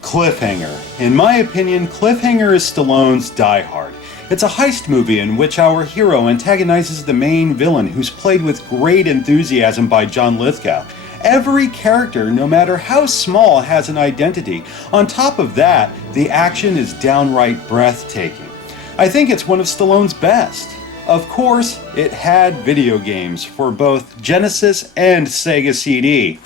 Cliffhanger. In my opinion, Cliffhanger is Stallone's Die Hard. It's a heist movie in which our hero antagonizes the main villain, who's played with great enthusiasm by John Lithgow. Every character, no matter how small, has an identity. On top of that, the action is downright breathtaking. I think it's one of Stallone's best. Of course, it had video games for both Genesis and Sega CD.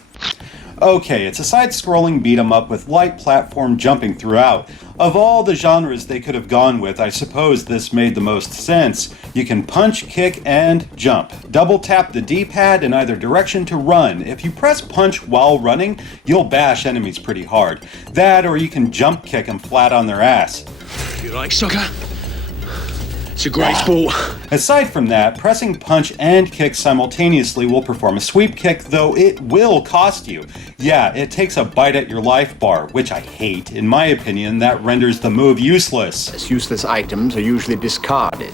Okay, it's a side-scrolling beat-em-up with light platform jumping throughout. Of all the genres they could have gone with, I suppose this made the most sense. You can punch, kick, and jump. Double tap the D-pad in either direction to run. If you press punch while running, you'll bash enemies pretty hard. That, or you can jump kick them flat on their ass. You like soccer? It's a great sport. Aside from that, pressing punch and kick simultaneously will perform a sweep kick, though it will cost you. Yeah, it takes a bite at your life bar, which I hate. In my opinion, that renders the move useless. Useless items are usually discarded.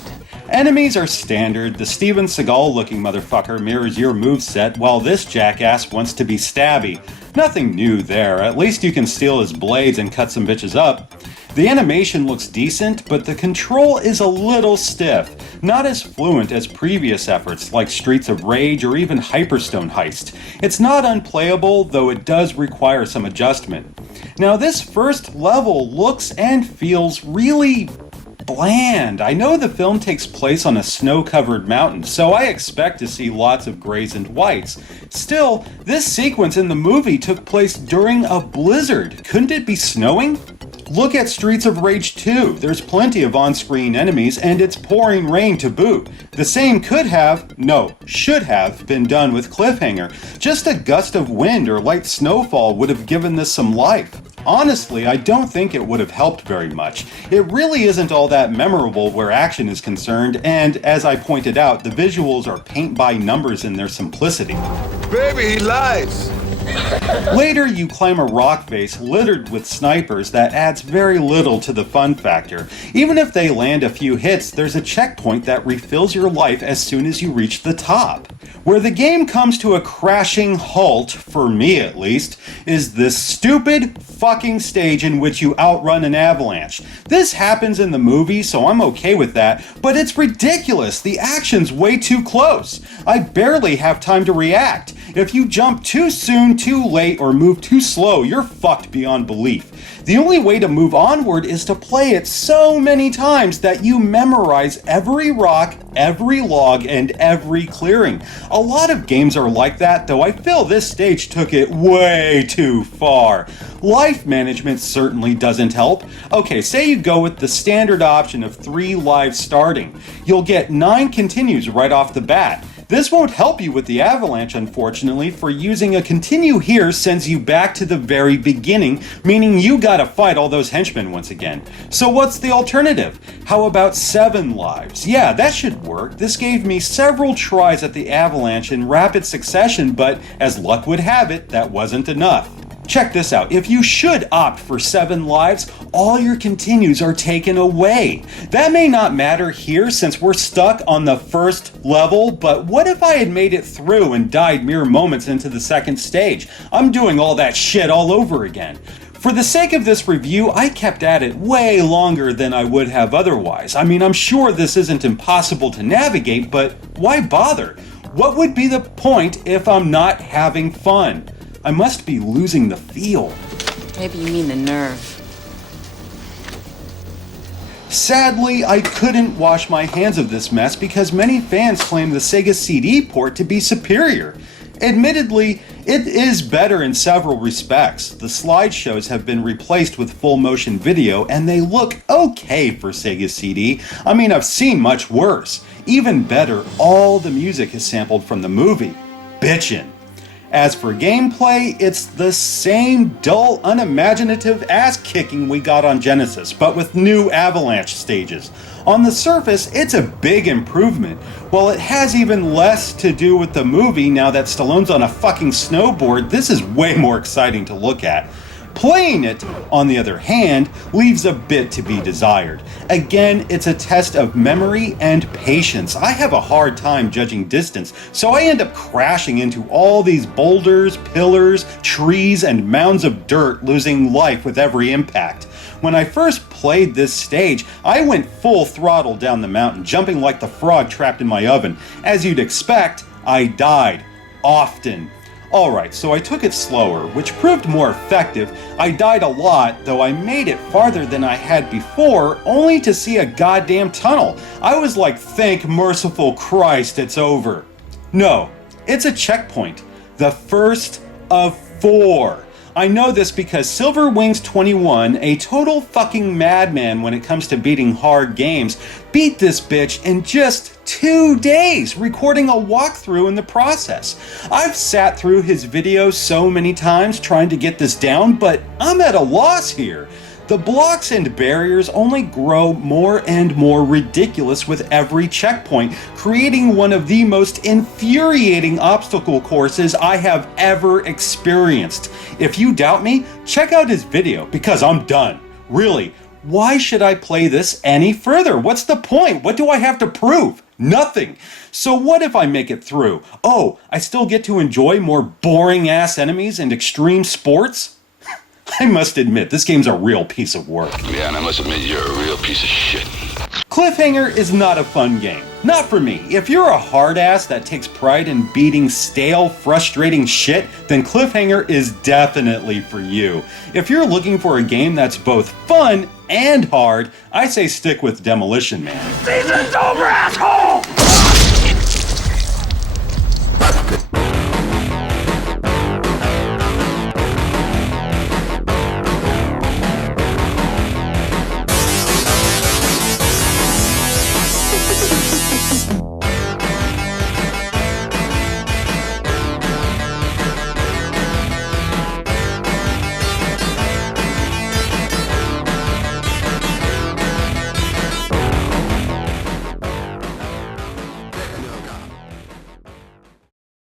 Enemies are standard. The Steven Seagal-looking motherfucker mirrors your moveset, while this jackass wants to be stabby. Nothing new there. At least you can steal his blades and cut some bitches up. The animation looks decent, but the control is a little stiff. Not as fluent as previous efforts like Streets of Rage or even Hyperstone Heist. It's not unplayable, though it does require some adjustment. Now this first level looks and feels really bland. I know the film takes place on a snow-covered mountain, so I expect to see lots of grays and whites. Still, this sequence in the movie took place during a blizzard. Couldn't it be snowing? Look at Streets of Rage 2. There's plenty of on-screen enemies, and it's pouring rain to boot. The same should have been done with Cliffhanger. Just a gust of wind or light snowfall would have given this some life. Honestly, I don't think it would have helped very much. It really isn't all that memorable where action is concerned, and as I pointed out, the visuals are paint by numbers in their simplicity. Baby, he lies! Later, you climb a rock face littered with snipers that adds very little to the fun factor. Even if they land a few hits, there's a checkpoint that refills your life as soon as you reach the top. Where the game comes to a crashing halt, for me at least, is this stupid fucking stage in which you outrun an avalanche. This happens in the movie, so I'm okay with that, but it's ridiculous. The action's way too close. I barely have time to react. If you jump too soon, too late, or move too slow, you're fucked beyond belief. The only way to move onward is to play it so many times that you memorize every rock, every log, and every clearing. A lot of games are like that, though I feel this stage took it way too far. Life management certainly doesn't help. Okay, say you go with the standard option of 3 lives starting. You'll get 9 continues right off the bat. This won't help you with the avalanche, unfortunately, for using a continue here sends you back to the very beginning, meaning you gotta fight all those henchmen once again. So what's the alternative? How about 7 lives? Yeah, that should work. This gave me several tries at the avalanche in rapid succession, but as luck would have it, that wasn't enough. Check this out. If you should opt for 7 lives, all your continues are taken away. That may not matter here since we're stuck on the first level, but what if I had made it through and died mere moments into the second stage? I'm doing all that shit all over again. For the sake of this review, I kept at it way longer than I would have otherwise. I mean, I'm sure this isn't impossible to navigate, but why bother? What would be the point if I'm not having fun? I must be losing the feel. Maybe you mean the nerve. Sadly, I couldn't wash my hands of this mess because many fans claim the Sega CD port to be superior. Admittedly, it is better in several respects. The slideshows have been replaced with full motion video and they look okay for Sega CD. I mean, I've seen much worse. Even better, all the music is sampled from the movie. Bitchin'. As for gameplay, it's the same dull, unimaginative ass-kicking we got on Genesis, but with new avalanche stages. On the surface, it's a big improvement. While it has even less to do with the movie now that Stallone's on a fucking snowboard, this is way more exciting to look at. Playing it, on the other hand, leaves a bit to be desired. Again, it's a test of memory and patience. I have a hard time judging distance, so I end up crashing into all these boulders, pillars, trees, and mounds of dirt, losing life with every impact. When I first played this stage, I went full throttle down the mountain, jumping like the frog trapped in my oven. As you'd expect, I died. Often. Alright, so I took it slower, which proved more effective. I died a lot, though I made it farther than I had before, only to see a goddamn tunnel. I was like, thank merciful Christ, it's over. No, it's a checkpoint. The first of 4. I know this because Silverwings21, a total fucking madman when it comes to beating hard games, beat this bitch in just 2 days, recording a walkthrough in the process. I've sat through his videos so many times trying to get this down, but I'm at a loss here. The blocks and barriers only grow more and more ridiculous with every checkpoint, creating one of the most infuriating obstacle courses I have ever experienced. If you doubt me, check out his video, because I'm done. Really, why should I play this any further? What's the point? What do I have to prove? Nothing. So what if I make it through? Oh, I still get to enjoy more boring-ass enemies and extreme sports? I must admit, this game's a real piece of work. Yeah, and I must admit, you're a real piece of shit. Cliffhanger is not a fun game. Not for me. If you're a hard ass that takes pride in beating stale, frustrating shit, then Cliffhanger is definitely for you. If you're looking for a game that's both fun and hard, I say stick with Demolition Man. Season's over, asshole!